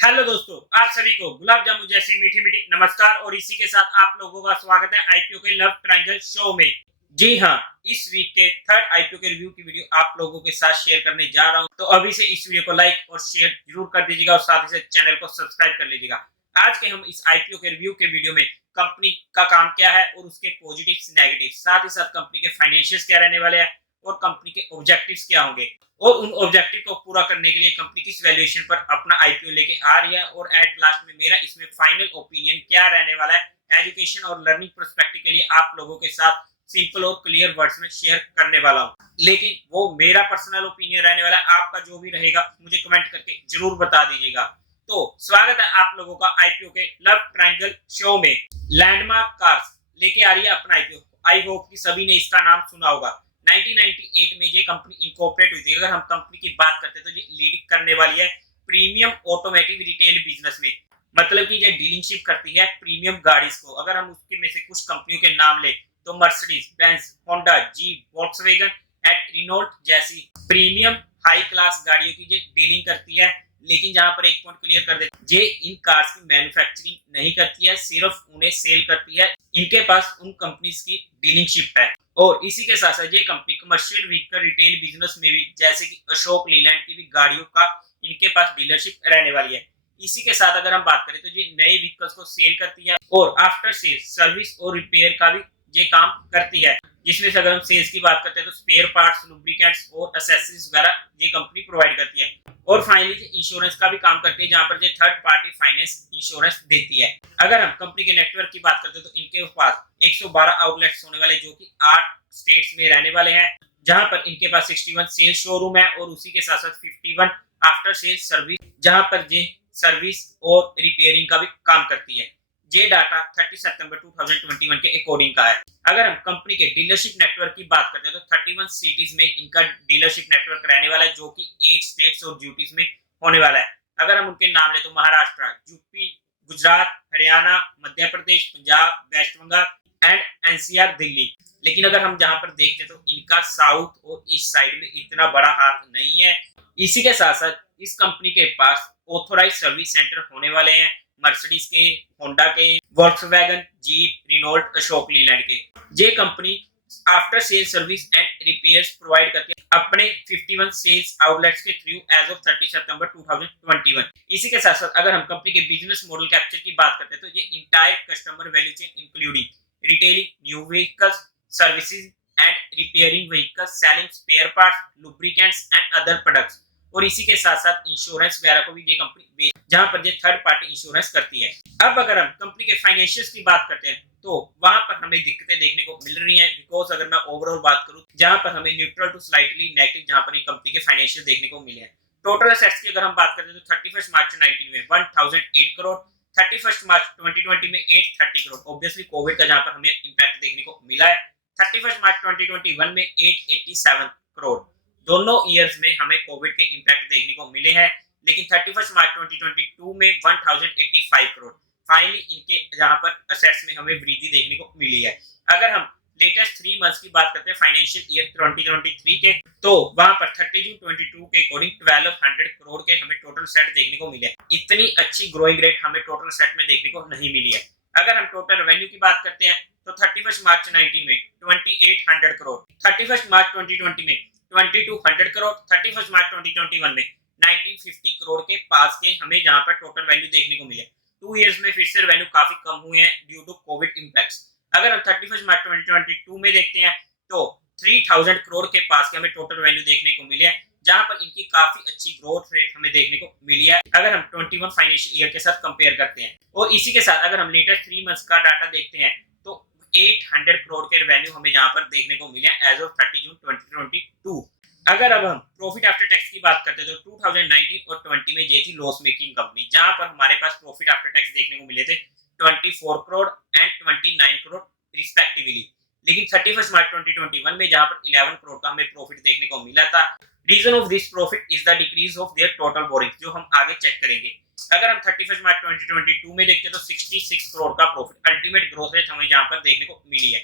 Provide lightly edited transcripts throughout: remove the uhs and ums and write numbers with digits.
Hello दोस्तों, आप सभी को गुलाब जामुन जैसी मीठी मीठी नमस्कार और इसी के साथ आप लोगों का स्वागत है आईपीओ के लव ट्रायंगल शो में। जी हाँ, इस वीक के थर्ड आईपीओ के रिव्यू की वीडियो आप लोगों के साथ शेयर करने जा रहा हूं, तो अभी से इस वीडियो को लाइक और शेयर जरूर कर दीजिएगा और साथ ही साथ चैनल को सब्सक्राइब कर लीजिएगा। आज के हम इस आईपीओ के रिव्यू के वीडियो में कंपनी का काम क्या है और उसके पॉजिटिव नेगेटिव, साथ ही साथ कंपनी के फाइनेंशियल्स क्या रहने वाले हैं और कंपनी के ऑब्जेक्टिव्स क्या होंगे और उन ऑब्जेक्टिव को पूरा करने के लिए कंपनी किस वैल्यूएशन पर अपना आईपीओ लेके आ रही है और एट लास्ट में मेरा इसमें फाइनल ओपिनियन क्या रहने वाला है एजुकेशन और लर्निंग पर्सपेक्टिव के लिए आप लोगों के साथ सिंपल और क्लियर वर्ड्स में शेयर करने वाला हूं। लेकिन वो मेरा पर्सनल ओपिनियन रहने वाला है, आपका जो भी रहेगा मुझे कमेंट करके जरूर बता दीजिएगा। तो स्वागत है आप लोगों का आईपीओ के लव ट्रायंगल शो में। लैंडमार्क कार्स लेके आ रही है अपना आईपीओ। आई होप कि सभी ने इसका नाम सुना होगा। 1998 में ये कंपनी इनकॉर्पोरेट हुई थी। अगर हम कंपनी की बात करते हैं तो ये लीडिंग करने वाली है प्रीमियम ऑटोमेटिव रिटेल बिजनेस में, मतलब कि ये डीलिंगशिप करती है प्रीमियम गाड़ीज को। अगर हम उसके में से कुछ कंपनियों के नाम ले तो Mercedes Benz, Honda, jeep, Volkswagen and Renault जैसी प्रीमियम हाई क्लास गाड़ियों की ये डीलिंग करती है। लेकिन जहां पर एक पॉइंट क्लियर कर देते, ये इन कार्स की मैन्युफैक्चरिंग नहीं करती है, सिर्फ उन्हें सेल करती है। इनके पास उन कंपनीज की डीलिंगशिप है। और इसी के साथ साथ ये company commercial vehicle retail business में भी, जैसे कि अशोक लीलैंड की भी गाड़ियों का इनके पास डीलरशिप रहने वाली है। इसी के साथ अगर हम बात करें तो ये नए व्हीकल्स को सेल करती है और आफ्टर सेल सर्विस और रिपेयर का भी ये काम करती है, जिसमें से अगर हम सेल्स की बात करते हैं तो स्पेयर पार्ट्स, लुब्रिकेंट्स और एक्सेसरीज वगैरह ये कंपनी प्रोवाइड करती है। और फाइनली इंश्योरेंस का भी काम करती है, जहां पर ये थर्ड पार्टी फाइनेंस इंश्योरेंस देती है। अगर हम कंपनी के नेटवर्क की बात करते हैं तो इनके पास 112 आउटलेट्स होने वाले, जो कि 8 स्टेट्स में रहने वाले हैं, जहां पर इनके पास 61 सेल्स शोरूम है और उसी के साथ साथ 51 आफ्टर सेल्स सर्विस, जहां पर ये सर्विस और रिपेयरिंग का भी काम करती है। ये डाटा 30 सितंबर 2021 के अकॉर्डिंग का है। अगर हम कंपनी के डीलरशिप नेटवर्क की बात करते हैं तो 31 सिटीज में इनका डीलरशिप नेटवर्क रहने वाला है, जो कि 8 स्टेट्स और ड्यूटीज में होने वाला है। अगर हम उनके नाम ले तो Maharashtra, UP, Gujarat, Haryana, Madhya Pradesh, Punjab, West Bengal and NCR Delhi. लेकिन अगर हम जहां पर देखते हैं तो इनका साउथ और ईस्ट साइड में इतना बड़ा हाथ नहीं है। इसी के साथ साथ इस कंपनी के पास ऑथोराइज सर्विस सेंटर होने वाले हैं मर्सिडीज के, होंडा के, Volkswagen, jeep, Renault, Ashok Leyland के। ये company after sale service and repairs provide करती है अपने 51 सेल्स आउटलेट्स के थ्रू एज ऑफ 30 सितंबर 2021। इसी के साथ साथ अगर हम कंपनी के बिजनेस मॉडल कैप्चर की बात करते हैं तो ये entire customer value chain including retailing new vehicles, services and repairing vehicles, selling spare parts, lubricants and other products. और इसी के साथ साथ इंश्योरेंस वगैरह को भी ये कंपनी, जहां पर ये थर्ड पार्टी इंश्योरेंस करती है। अब अगर हम कंपनी के फाइनेंशियल्स की बात करते हैं तो वहां पर हमें दिक्कतें देखने को मिल रही हैं, बिकॉज अगर मैं ओवरऑल बात करूं जहां पर हमें न्यूट्रल टू स्लाइटली नेगेटिव जहां पर कंपनी के फाइनेंशियल देखने को मिले हैं। टोटल एसेट्स की अगर हम बात करते हैं तो 31 मार्च 19 में 1008 करोड़, 31 मार्च 2020 में 830 करोड़। ऑब्वियसली कोविड का जहां पर हमें इंपैक्ट देखने को मिला है। 31 मार्च 2021 में 887 करोड़। दोनों ईयर्स में हमें कोविड के इंपैक्ट देखने को मिले हैं। लेकिन 31 मार्च 2022 में 1085 करोड़। फाइनली इनके जहां पर असेट्स में हमें वृद्धि देखने को मिली है। अगर हम लेटेस्ट 3 मंथ्स की बात करते हैं फाइनेंशियल ईयर 2023 के, तो वहां पर 30 जून 22 के अकॉर्डिंग 1200 करोड़ के हमें टोटल सेट देखने को मिले। इतनी अच्छी ग्रोइंग रेट हमें टोटल सेट में देखने को नहीं मिली है। अगर हम टोटल रेवेन्यू की बात करते हैं तो 31 मार्च 19 में 2800 करोड़, 31 मार्च 2020 में 2200 करोड़, 31 मार्च 2021 में 1950 करोड़ के पास के हमें जहां पर टोटल वैल्यू देखने को मिले। 2 इयर्स में फिर से वैल्यू काफी कम हुए हैं ड्यू टू कोविड इंपैक्ट्स। अगर हम 31 मार्च 2022 में देखते हैं तो 3000 करोड़ के पास के हमें टोटल वैल्यू देखने को मिले हैं, जहां पर इनकी काफी अच्छी ग्रोथ रेट हमें देखने को मिली है अगर हम 21 फाइनेंशियल ईयर के साथ कंपेयर करते हैं। और इसी के साथ अगर हम लेटेस्ट 3 मंथ्स का डाटा देखते हैं तो 800 करोड़ के वैल्यू हमें जहां पर देखने को मिले एज ऑफ 30 जून 2022। अगर अब हम प्रॉफिट आफ्टर टैक्स की बात करते हैं तो 2019 और 20 में ये थी लॉस मेकिंग कंपनी, जहां पर हमारे पास प्रॉफिट आफ्टर टैक्स देखने को मिले थे 24 करोड़ एंड 29 करोड़ रिस्पेक्टिवली। लेकिन 31 मार्च 2021 में जहां पर 11 करोड़ का हमें प्रॉफिट देखने को मिला था। Reason of this profit is the decrease of their total borrowing, जो हम आगे चेक करेंगे। अगर हम 31 मार्च 2022 में देखते हैं तो 66 करोड़ का प्रॉफिट, अल्टीमेट ग्रोथ रेट हमें जहां पर देखने को मिली है।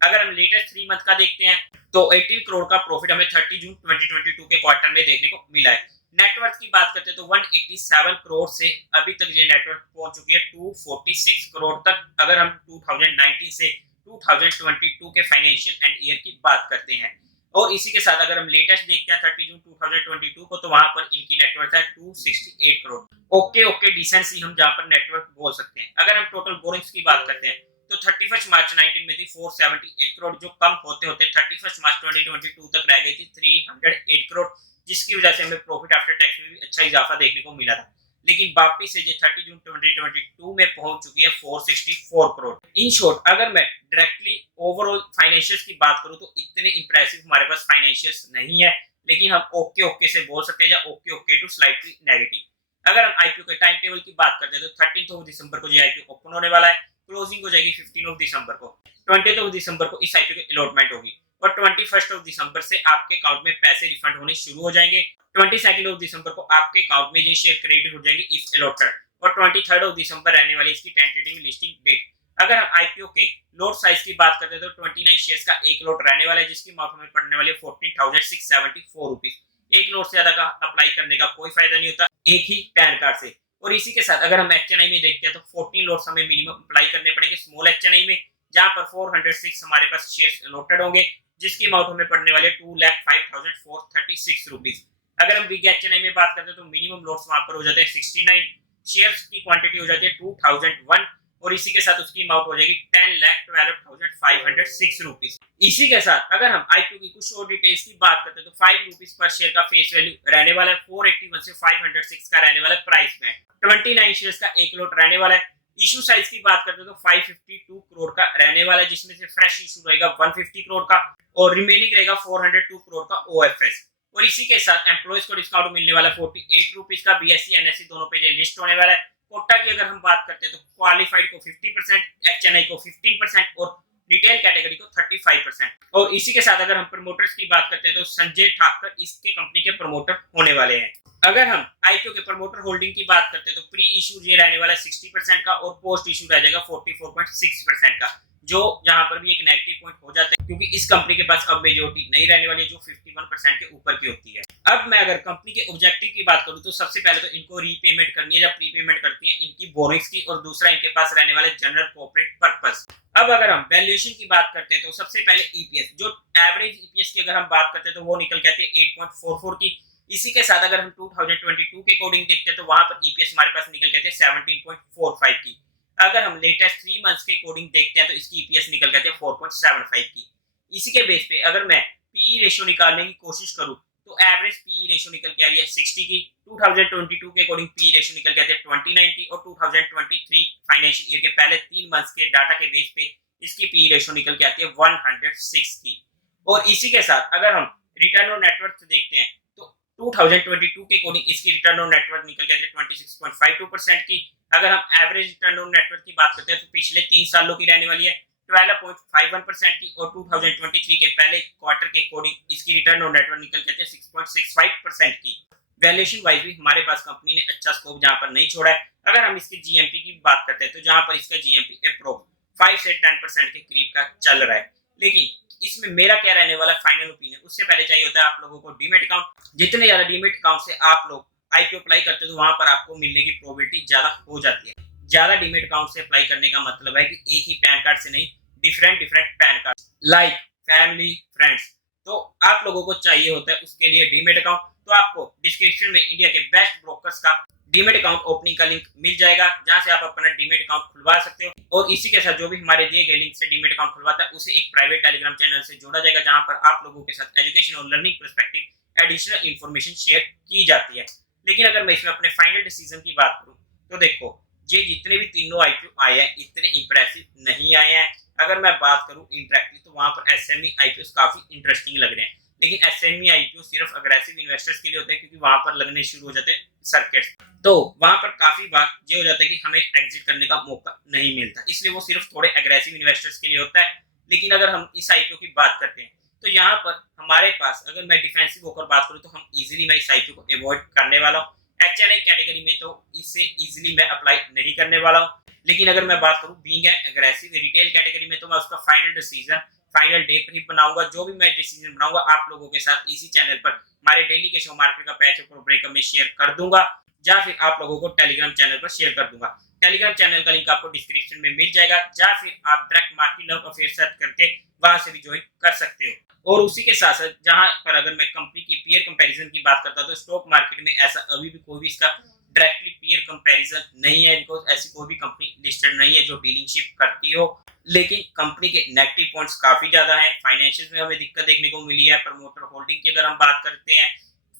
अगर हम लेटेस्ट 3 मंथ का देखते हैं तो 18 करोड़ का प्रॉफिट हमें 30 जून 2022 के क्वार्टर में देखने को मिला है। नेटवर्थ की बात करते हैं तो 187 करोड़ से अभी तक ये नेटवर्थ पहुंच चुकी है 246 करोड़ तक, अगर हम 2019 से 2022 के फाइनेंशियल एंड ईयर की बात करते हैं। और इसी के साथ अगर हम लेटेस्ट देखते हैं 30 जून 2022 को, तो वहां पर इनकी नेटवर्थ है 268 करोड़। ओके डिसेंसी हम जहां पर नेटवर्थ बोल सकते हैं। अगर हम टोटल बोरिंग्स की बात करते हैं तो 31 मार्च 19 में थी 478 करोड़, जो कम होते होते 31 मार्च 2022 तक रह गई थी 308 करोड़, जिसकी वजह से हमें प्रॉफिट आफ्टर टैक्स में भी अच्छा इजाफा देखने को मिला था। लेकिन वापिस से ये 30 जून 2022 में पहुंच चुकी है 464 करोड़। इन शॉर्ट अगर मैं डायरेक्टली ओवरऑल फाइनेंशियल्स की बात करूं तो इतने इंप्रेसिव हमारे पास फाइनेंशियल्स नहीं है, लेकिन हम ओके से बोल सकते हैं या ओके टू स्लाइटली नेगेटिव। अगर हम आईपीओ के टाइम टेबल की बात करते हैं तो 13 दिसंबर को ये आईपीओ ओपन होने वाला है, क्लोजिंग हो जाएगी 15 दिसंबर को। 20 दिसंबर को इस आईपीओ की अलॉटमेंट होगी और 21 दिसंबर से आपके अकाउंट में पैसे रिफंड होने शुरू हो जाएंगे। 22 दिसंबर को आपके अकाउंट में ये शेयर क्रेडिट हो जाएंगे इफ अलॉटेड, और 23 दिसंबर रहने वाली इसकी टेंटेटिव लिस्टिंग डेट। अगर हम आईपीओ के लॉट साइज की बात करते हैं तो 29 शेयर्स का एक लॉट रहने वाला है, जिसकी अमाउंट हमें पड़ने वाली है 14,674 रुपीज। एक लॉट से ज्यादा का अप्लाई करने का कोई फायदा नहीं होता एक ही पैन कार्ड से। और इसी के साथ अगर हम एचएनआई में देखते हैं तो 14 लॉट्स हमें मिनिमम अप्लाई करने पड़ेंगे स्मॉल एचएनआई में, जहां पर 406 हमारे पास शेयर्स अलॉटेड होंगे, जिसकी अमाउंट हमें पड़ने वाले 2,05,436 रुपीज। अगर हम बिग एचएनआई में बात करते हैं तो मिनिमम लॉट्स वहां पर हो जाते हैं 69, शेयर्स की क्वांटिटी हो जाती है 2001, और इसी के साथ उसकी अमाउंट हो जाएगी 10,12,506 रुपीज। इसी के साथ अगर हम आईपीओ की कुछ और डिटेल्स की बात करते हैं तो 5 रुपीज पर शेयर का फेस वैल्यू रहने वाला है, 481 से 506 का रहने वाला है प्राइस में, 29 शेयर्स का एक लॉट रहने वाला है। इशू साइज की बात करते हैं तो 552 करोड़ का रहने वाला है, जिसमें से फ्रेश इशू रहेगा 150 करोड़ का और रिमेनिंग रहेगा 402 करोड़ का ओएफएस। और इसी के साथ एम्प्लॉइज को डिस्काउंट मिलने वाला 48 रुपीज का, बीएससी एनएससी दोनों पे ये लिस्ट होने वाला है। कोटा की अगर हम बात करते हैं तो क्वालिफाइड को 50%, एचएनआई को 15% और रिटेल कैटेगरी को 35%। और इसी के साथ अगर हम प्रमोटर्स की बात करते हैं तो संजय ठाकर इसके कंपनी के प्रमोटर होने वाले हैं। अगर हम आईपीओ के प्रमोटर होल्डिंग की बात करते हैं तो प्री इशू ये रहने वाला है 60% का और पोस्ट इशू रह जाएगा 44.6% का, जो यहाँ पर भी एक नेगेटिव पॉइंट हो जाता है क्योंकि इस कंपनी के पास अब मेजॉरिटी नहीं रहने वाली है जो 51% के ऊपर की होती है। अब मैं अगर कंपनी के ऑब्जेक्टिव की बात करूं तो सबसे पहले तो इनको रीपेमेंट करनी है या प्रीपेमेंट करती है इनकी बोरिंग्स की, और दूसरा इनके पास रहने वाले जनरल कॉर्पोरेट पर्पस। अब अगर हम वैल्यूएशन की बात करते हैं तो सबसे पहले ईपीएस, जो एवरेज ईपीएस की अगर हम बात करते हैं तो वो निकल के आती है 8.44 की। इसी के साथ अगर हम 2022 के अकॉर्डिंग देखते हैं तो वहां पर ईपीएस हमारे पास निकल के आती है 17.45 की। अगर हम लेटेस्ट 3 मंथ्स के अकॉर्डिंग देखते हैं तो इसकी ईपीएस निकल के आती है 4.75 की। इसी के बेस पे अगर मैं पीई रेशियो निकालने की कोशिश करूं तो एवरेज पीई रेशियो निकल के आ रही है 60 की। 2022 के अकॉर्डिंग पीई रेशियो निकल के आती है 29 की, और 2023 फाइनेंशियल ईयर के पहले 3 मंथ्स के डाटा के बेस पे इसकी पीई रेशियो निकल के आती है 106 की। और इसी के साथ अगर हम रिटर्न ऑन नेटवर्थ देखते हैं तो 2022 के अकॉर्डिंग इसकी रिटर्न ऑन नेटवर्थ निकल के आती है 26.52% की। अगर हम एवरेज रिटर्न ऑन नेटवर्थ की बात करते हैं तो पिछले 3 सालों की रहने वाली है 12.51% की, और 2023 के पहले क्वार्टर के अकॉर्डिंग इसकी रिटर्न ऑन नेटवर्थ निकल के आती है 6.65% की। वैल्यूएशन वाइज भी हमारे पास कंपनी ने अच्छा स्कोप जहां पर नहीं छोड़ा है। अगर हम इसके जीएमपी की बात करते हैं तो जहां पर इसका जीएमपी अप्रोक्स 5 से 10% के करीब का चल रहा है। लेकिन इसमें मेरा क्या रहने वाला फाइनल ओपिनियन, उससे पहले चाहिए होता है आप लोगों को डीमेट अकाउंट। जितने ज्यादा डीमेट अकाउंट से आप लोग आईपीओ अप्लाई करते हो तो वहां पर आपको मिलने की प्रोबेबिलिटी ज्यादा हो जाती है। ज्यादा डीमेट अकाउंट से अप्लाई करने का मतलब है कि एक ही पैन कार्ड से नहीं, different pan card like family friends, तो आप लोगों को चाहिए होता है उसके लिए डीमेट अकाउंट। तो आपको डिस्क्रिप्शन में इंडिया के बेस्ट ब्रोकर्स का डीमेट अकाउंट ओपनिंग का लिंक मिल जाएगा, जहां से आप अपना डीमेट अकाउंट खुलवा सकते हो। और इसी के साथ जो भी हमारे दिए गए लिंक से डीमेट अकाउंट खुलवाता है उसे एक प्राइवेट टेलीग्राम चैनल से जोड़ा जाएगा, जहां पर आप लोगों के साथ एजुकेशन और learning perspective additional information share की जाती है। लेकिन अगर मैं इसमें अपने फाइनल डिसीजन की बात करूं तो देखो, ये जितने भी तीनों आईपीओ आए हैं इतने इंप्रेसिव नहीं आए हैं। अगर मैं बात करूं इंटरेक्टिव तो वहां पर एसएमई आईपीओ काफी इंटरेस्टिंग लग रहे हैं, लेकिन एसएमई आईपीओ सिर्फ अग्रेसिव इन्वेस्टर्स के लिए होता है क्योंकि वहां पर लगने शुरू हो जाते हैं सर्किट्स, तो वहां पर काफी बार ये हो जाता है कि हमें एग्जिट करने का मौका नहीं मिलता, इसलिए वो सिर्फ थोड़े एग्रेसिव इन्वेस्टर्स के लिए होता है। लेकिन अगर हम इस आईपीओ की बात करते हैं तो यहाँ पर हमारे पास अगर मैं डिफेंसिव होकर बात करूँ तो हम इजीली मैं इस आईपीओ को अवॉइड करने वाला हूँ। एचएनआई कैटेगरी में तो इसे इजीली मैं अप्लाई नहीं करने वाला हूँ। लेकिन अगर मैं बात करूँ बीइंग एग्रेसिव रिटेल कैटेगरी में तो मैं उसका फाइनल डिसीजन फाइनल डे पर ही बनाऊंगा। जो भी मैं डिसीजन बनाऊंगा आप लोगों के साथ इसी चैनल पर हमारे डेली के शो मार्केट का पैच और ब्रेकअप में शेयर कर दूंगा, या फिर आप लोगों को टेलीग्राम चैनल पर शेयर कर दूंगा। टेलीग्राम चैनल का लिंक आपको डिस्क्रिप्शन में मिल जाएगा, या फिर आप direct market love affair search करके वहां से भी ज्वाइन कर सकते हो। और उसी के साथ साथ जहां पर अगर मैं कंपनी की पीयर कंपैरिजन की बात करता हूं तो स्टॉक मार्केट में ऐसा अभी भी कोई भी इसका डायरेक्टली पीयर कंपैरिजन नहीं है, बिकॉज ऐसी कोई भी कंपनी लिस्टेड नहीं है जो डीलिंगशिप करती हो। लेकिन कंपनी के नेगेटिव पॉइंट्स काफी ज्यादा हैं। फाइनेंशियल में हमें दिक्कत देखने को मिली है। प्रमोटर होल्डिंग की अगर हम बात करते हैं,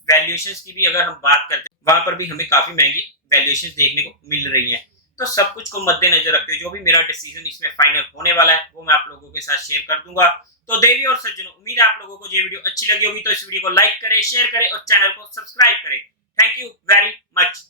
वैल्यूएशंस की भी अगर हम बात करते हैं, वहां पर भी हमें काफी महंगी वैल्यूएशंस देखने को मिल रही हैं। तो सब कुछ को मद्देनजर रखते हुए जो भी मेरा डिसीजन इसमें फाइनल होने वाला है वो मैं आप लोगों के साथ शेयर कर दूंगा। तो देवी और सज्जनों, उम्मीद है आप लोगों को ये वीडियो अच्छी लगी होगी, तो इस वीडियो को लाइक करें, शेयर करें और चैनल को सब्सक्राइब करें। Thank you very much.